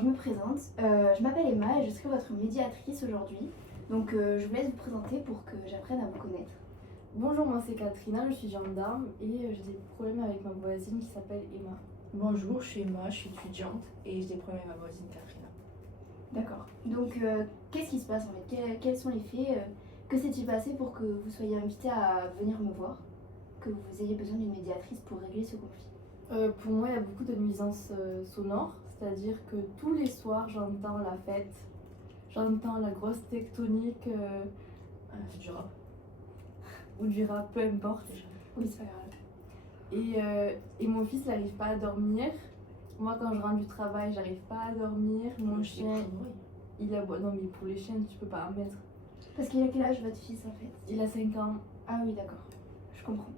je me présente. Je m'appelle Emma et je serai votre médiatrice aujourd'hui. Donc, je vous laisse vous présenter pour que j'apprenne à vous connaître. Bonjour, moi c'est Katrina, je suis gendarme et j'ai des problèmes avec ma voisine qui s'appelle Emma. Bonjour, je suis Emma, je suis étudiante et j'ai des problèmes avec ma voisine Katrina. D'accord. Donc, qu'est-ce qui se passe en fait? Quels sont les faits? Que s'est-il passé pour que vous soyez invité à venir me voir? Que vous ayez besoin d'une médiatrice pour régler ce conflit? Pour moi, il y a beaucoup de nuisances sonores, c'est-à-dire que tous les soirs j'entends la fête, j'entends la grosse tectonique C'est du rap ou du rap, peu importe. déjà. Oui, c'est pas grave. Et mon fils n'arrive pas à dormir. Moi, quand je rentre du travail, j'arrive pas à dormir. Mon chien, il aboie. Non, mais pour les chiens, tu peux pas en mettre. Parce qu'il a quel âge votre fils en fait? Il a 5 ans. Ah oui, d'accord. Je comprends.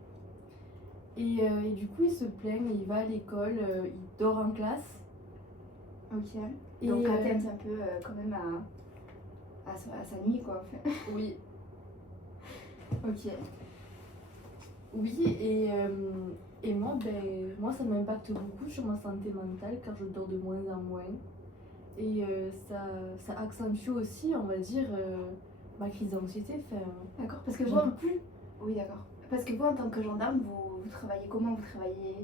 Et du coup, il se plaint, il va à l'école, il dort en classe. Ok. Et, Donc, atteinte un peu quand même à sa nuit quoi. En fait. Oui, Ok. oui, et moi, moi, ça m'impacte beaucoup sur ma santé mentale car je dors de moins en moins. Et ça accentue aussi, on va dire, ma crise d'anxiété. Enfin, D'accord. Parce que vous, j'en peux plus. oui, d'accord. Parce que vous, en tant que gendarme, vous travaillez comment? Vous travaillez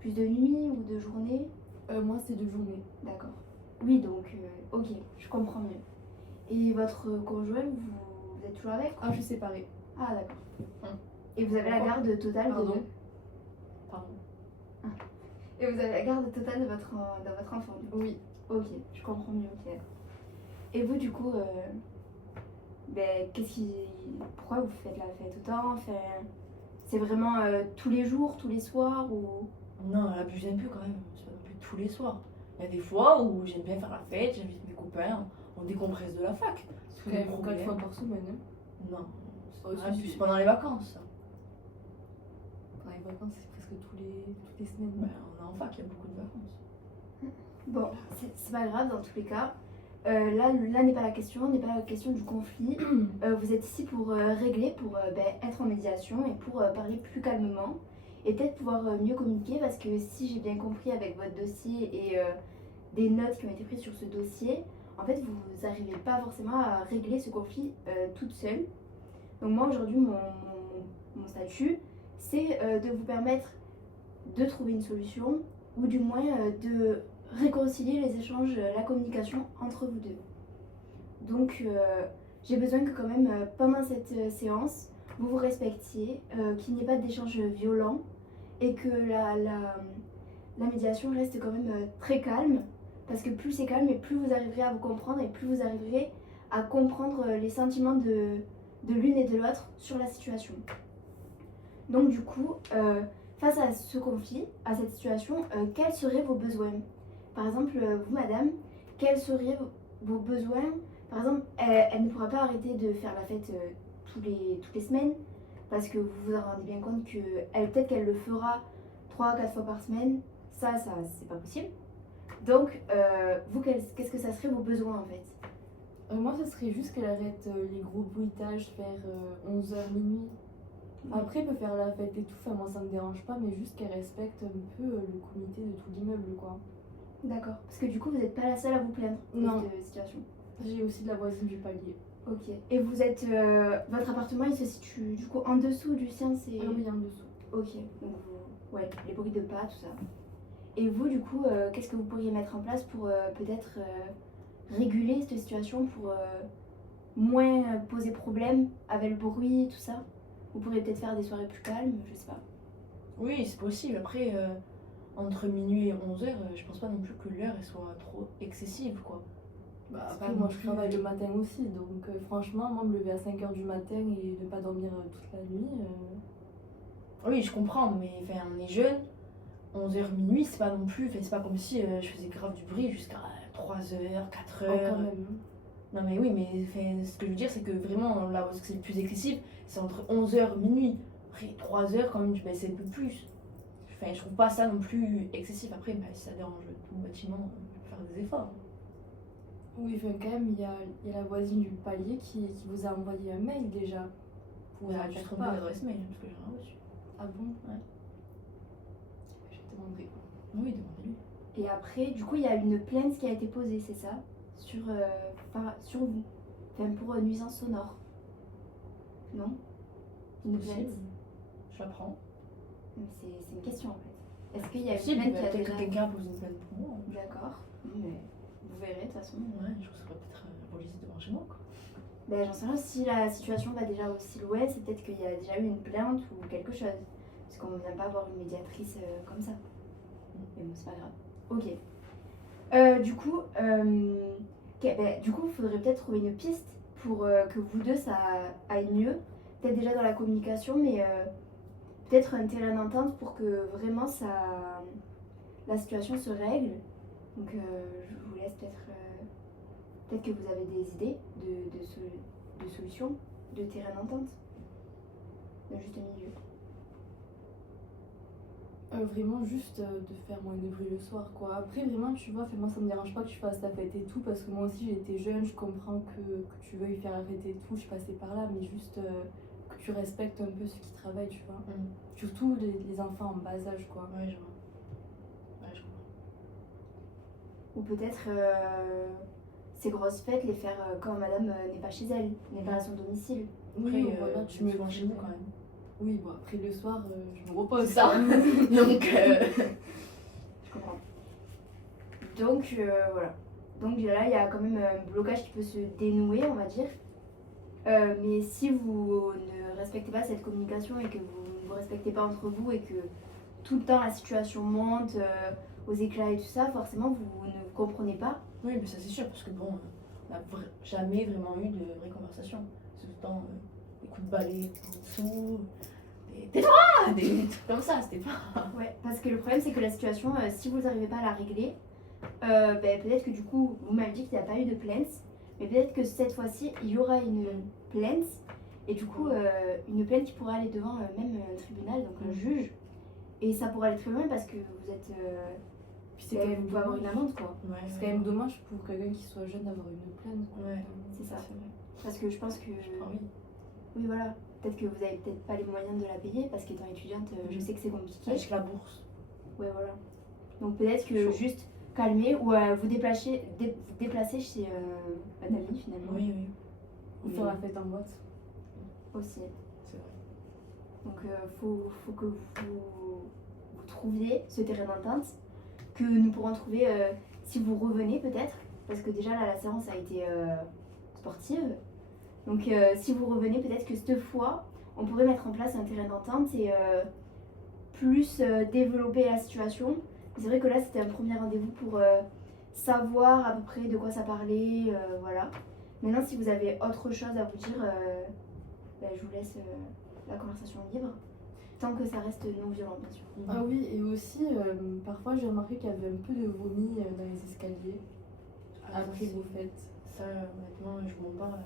plus de nuit ou de journée? Moi, c'est de journée. D'accord. Oui, donc, ok, je comprends mieux. Et votre conjoint, vous êtes toujours avec? Ah, je suis séparée. Ah, d'accord. Et vous avez la garde totale Pardon. Pardon. Et vous avez la garde totale de votre enfant, du coup? Oui. Ok, je comprends mieux, ok. Et vous, du coup, pourquoi vous faites la fête autant? Enfin, c'est vraiment tous les jours, tous les soirs ou... Non, elle abuse un peu quand même, c'est pas non plus tous les soirs. Il y a des fois où j'aime bien faire la fête, j'invite mes copains, on décompresse de la fac. C'est quand même 4 fois par semaine. Hein. Non, Oh, c'est si, si. c'est pendant les vacances. Ça. Pendant les vacances, c'est presque toutes les semaines. Ben, on est en fac, il y a beaucoup de vacances. Bon, c'est pas grave dans tous les cas. Là n'est pas la question, n'est pas la question du conflit. Vous êtes ici pour régler, pour être en médiation et pour parler plus calmement et peut-être pouvoir mieux communiquer parce que si j'ai bien compris avec votre dossier et des notes qui ont été prises sur ce dossier, en fait vous n'arrivez pas forcément à régler ce conflit toute seule. Donc moi aujourd'hui mon statut c'est de vous permettre de trouver une solution ou du moins de réconcilier les échanges, la communication entre vous deux. Donc j'ai besoin que quand même pendant cette séance, vous vous respectiez, qu'il n'y ait pas d'échanges violents et que la médiation reste quand même très calme parce que plus c'est calme et plus vous arriverez à vous comprendre et plus vous arriverez à comprendre les sentiments de l'une et de l'autre sur la situation. Donc du coup, face à ce conflit, à cette situation, quels seraient vos besoins? Par exemple, vous, madame, quels seraient vos besoins? Par exemple, elle ne pourra pas arrêter de faire la fête toutes les semaines, parce que vous vous en rendez bien compte que peut-être qu'elle le fera 3 ou 4 fois par semaine. Ça c'est pas possible. Donc, vous, qu'est-ce que ça serait vos besoins en fait? Moi, ce serait juste qu'elle arrête les gros bruitages vers 11h, minuit. Après, elle peut faire la fête et tout, enfin, moi ça me dérange pas, mais juste qu'elle respecte un peu le comité de tout l'immeuble, quoi. D'accord. Parce que du coup, vous n'êtes pas la seule à vous plaindre de Non. cette situation. J'ai aussi de la voisine du palier. Ok. Et vous êtes... votre appartement, il se situe du coup en dessous du sien, c'est... Ah oui, en dessous. Ok. Donc, ouais, les bruits de pas, tout ça. Et vous, du coup, qu'est-ce que vous pourriez mettre en place pour peut-être réguler cette situation, pour moins poser problème avec le bruit, tout ça? Vous pourriez peut-être faire des soirées plus calmes, je sais pas. Oui, c'est possible. Après, entre minuit et 11h, je pense pas non plus que l'heure elle soit trop excessive, quoi. Bah, C'est après, pas moi non je plus- travaille le matin aussi, donc franchement, moi me lever à 5h du matin et ne pas dormir toute la nuit. Oui, je comprends, mais enfin, on est jeune, 11h, minuit, c'est pas non plus. Enfin, c'est pas comme si je faisais grave du bruit jusqu'à 3h, 4h. Oh, quand même. Non, mais oui, mais enfin, ce que je veux dire, c'est que vraiment, là où c'est le plus excessif, c'est entre 11h, minuit. Après, 3h, quand même, tu baisses un peu plus. Enfin, je trouve pas ça non plus excessif. Après, bah, si ça dérange tout le bâtiment, faire des efforts. Oui, enfin, quand même, il y a la voisine du palier qui vous a envoyé un mail déjà. Pour On la a dû se faire tromper part. l'adresse mail, parce que j'ai rien reçu. Ah bon? Ouais. Je vais te demander. Oui, demandez-lui. Et après, du coup, il y a une plainte qui a été posée, c'est ça, sur vous, enfin pour nuisance sonore. Non? Une plainte? Possible. Je la prends. C'est une question en fait. Est-ce qu'il y a une Possible, plainte qui a peut-être que déjà... quelqu'un pose une plainte pour moi. D'accord, mais vous verrez de toute façon. Ouais, je serais peut-être la police devant chez moi, quoi. Ben, j'en sais rien, si la situation va déjà aussi loin, c'est peut-être qu'il y a déjà eu une plainte ou quelque chose. Parce qu'on ne vient pas avoir une médiatrice comme ça. Mais bon, c'est pas grave. Ok. Du coup, il faudrait peut-être trouver une piste pour que vous deux, ça aille mieux. Peut-être déjà dans la communication, mais peut-être un terrain d'entente pour que vraiment la situation se règle. Donc, je vous laisse peut-être que vous avez des idées de solutions, de terrain d'entente, de juste milieu. Vraiment juste de faire moins de bruit le soir quoi. Après vraiment tu vois, moi ça me dérange pas que tu fasses ta fête et tout parce que moi aussi j'étais jeune, je comprends que tu veuilles faire la fête et tout, je suis passée par là, mais juste que tu respectes un peu ceux qui travaillent, tu vois. Surtout les enfants en bas âge quoi. Ouais, je vois. Ouais, je vois. Ou peut-être ces grosses fêtes, les faire quand madame n'est pas chez elle, n'est pas à son domicile. Oui, Après, voilà, tu me souvent chez nous quand même. Oui, bon après le soir je me repose. C'est ça. Donc, Je comprends. Donc voilà. Donc là, il y a quand même un blocage qui peut se dénouer, on va dire. Mais si vous ne respectez pas cette communication et que vous ne vous respectez pas entre vous et que tout le temps la situation monte aux éclats et tout ça, forcément vous ne vous comprenez pas. oui, mais ça c'est sûr, parce que bon, on n'a jamais vraiment eu de vraie conversation. C'est tout le temps des coups de balai en dessous, des trucs comme ça, c'était pas. Ouais, parce que le problème c'est que la situation, si vous n'arrivez pas à la régler, peut-être que du coup, vous m'avez dit qu'il n'y a pas eu de plainte, mais peut-être que cette fois-ci, il y aura une plainte, et du coup, une plainte qui pourra aller devant même un tribunal, donc un juge, et ça pourra aller très loin parce que vous êtes... Puis c'est quand même vous pouvez avoir une dommage. amende, quoi. Ouais, C'est quand même dommage pour quelqu'un qui soit jeune d'avoir une plainte quoi. Ouais. C'est ça. C'est vrai. Parce que je pense que... Ah oui. Oui, voilà. Peut-être que vous avez peut-être pas les moyens de la payer, parce qu'étant étudiante, je sais que c'est compliqué. Avec la bourse. Ouais, voilà. Donc peut-être que Chaud. juste calmer ou vous déplacer chez un ami finalement. Oui, oui. Ou faire la fête en boîte. Aussi. C'est vrai. Donc faut que vous trouviez ce terrain d'entente, que nous pourrons trouver si vous revenez peut-être, parce que déjà là la séance a été sportive. Donc si vous revenez, peut-être que cette fois, on pourrait mettre en place un terrain d'entente et plus développer la situation. C'est vrai que là c'était un premier rendez-vous pour savoir à peu près de quoi ça parlait, voilà. Maintenant si vous avez autre chose à vous dire, je vous laisse la conversation libre, tant que ça reste non violent bien sûr. Ah oui, et aussi parfois j'ai remarqué qu'il y avait un peu de vomi dans les escaliers après vos fêtes. Ça, honnêtement, je mens pas.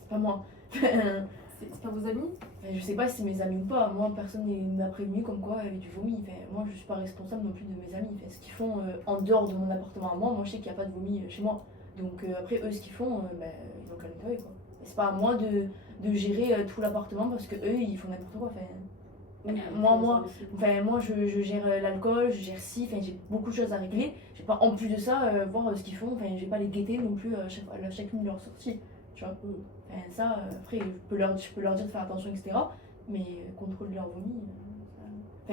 C'est pas moi. C'est pas vos amis? Je sais pas si c'est mes amis ou pas. Moi, personne ne m'a prévenu comme quoi il y avait du vomi. Moi, je suis pas responsable non plus de mes amis. Ce qu'ils font en dehors de mon appartement à moi, je sais qu'il n'y a pas de vomi chez moi. Donc après, eux, ce qu'ils font, ils ont qu'à nettoyer, quoi. Et c'est pas à moi de gérer tout l'appartement parce que eux, ils font n'importe quoi. Moi, je gère l'alcool, je gère ci, j'ai beaucoup de choses à régler. Je vais pas en plus de ça voir ce qu'ils font. Je vais pas les guetter non plus à chacune de leurs sorties. Tu vois. Ça, après, je peux leur dire de faire attention, etc. Mais contrôler leur vomi.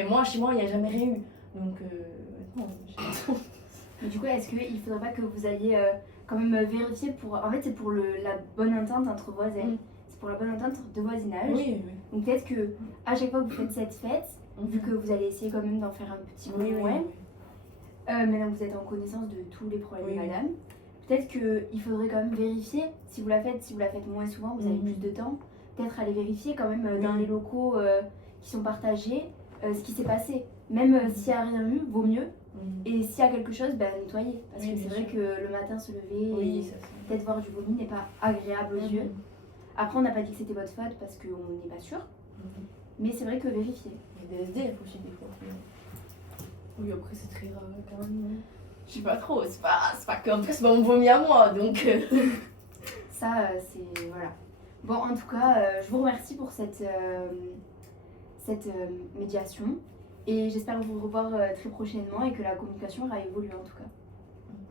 Moi, chez moi, il n'y a jamais rien eu. Donc, non. Mais du coup, est-ce qu'il ne faudrait pas que vous alliez quand même vérifier pour... En fait, c'est pour la bonne entente entre voisins. C'est pour la bonne entente de voisinage. Oui, oui. Donc peut-être que à chaque fois que vous faites cette fête, vu que vous allez essayer quand même d'en faire un petit peu moins, maintenant vous êtes en connaissance de tous les problèmes de madame, peut-être qu'il faudrait quand même vérifier si vous la faites moins souvent, vous avez plus de temps, peut-être aller vérifier quand même dans les locaux qui sont partagés ce qui s'est passé. Même s'il n'y a rien eu, vaut mieux. Et s'il y a quelque chose, nettoyer. Parce que c'est vrai que le matin se lever et peut-être voir du vomi n'est pas agréable aux yeux. Après, on n'a pas dit que c'était votre faute parce qu'on n'est pas sûr. Mais c'est vrai que vérifier. Il y a des SDF aussi des fois. Oui, après c'est très rare quand même. Je sais pas trop, c'est pas comme c'est pas mon vomi à moi, donc... Ça, c'est... Voilà. Bon, en tout cas, je vous remercie pour cette médiation. Et j'espère vous revoir très prochainement et que la communication aura évolué en tout cas.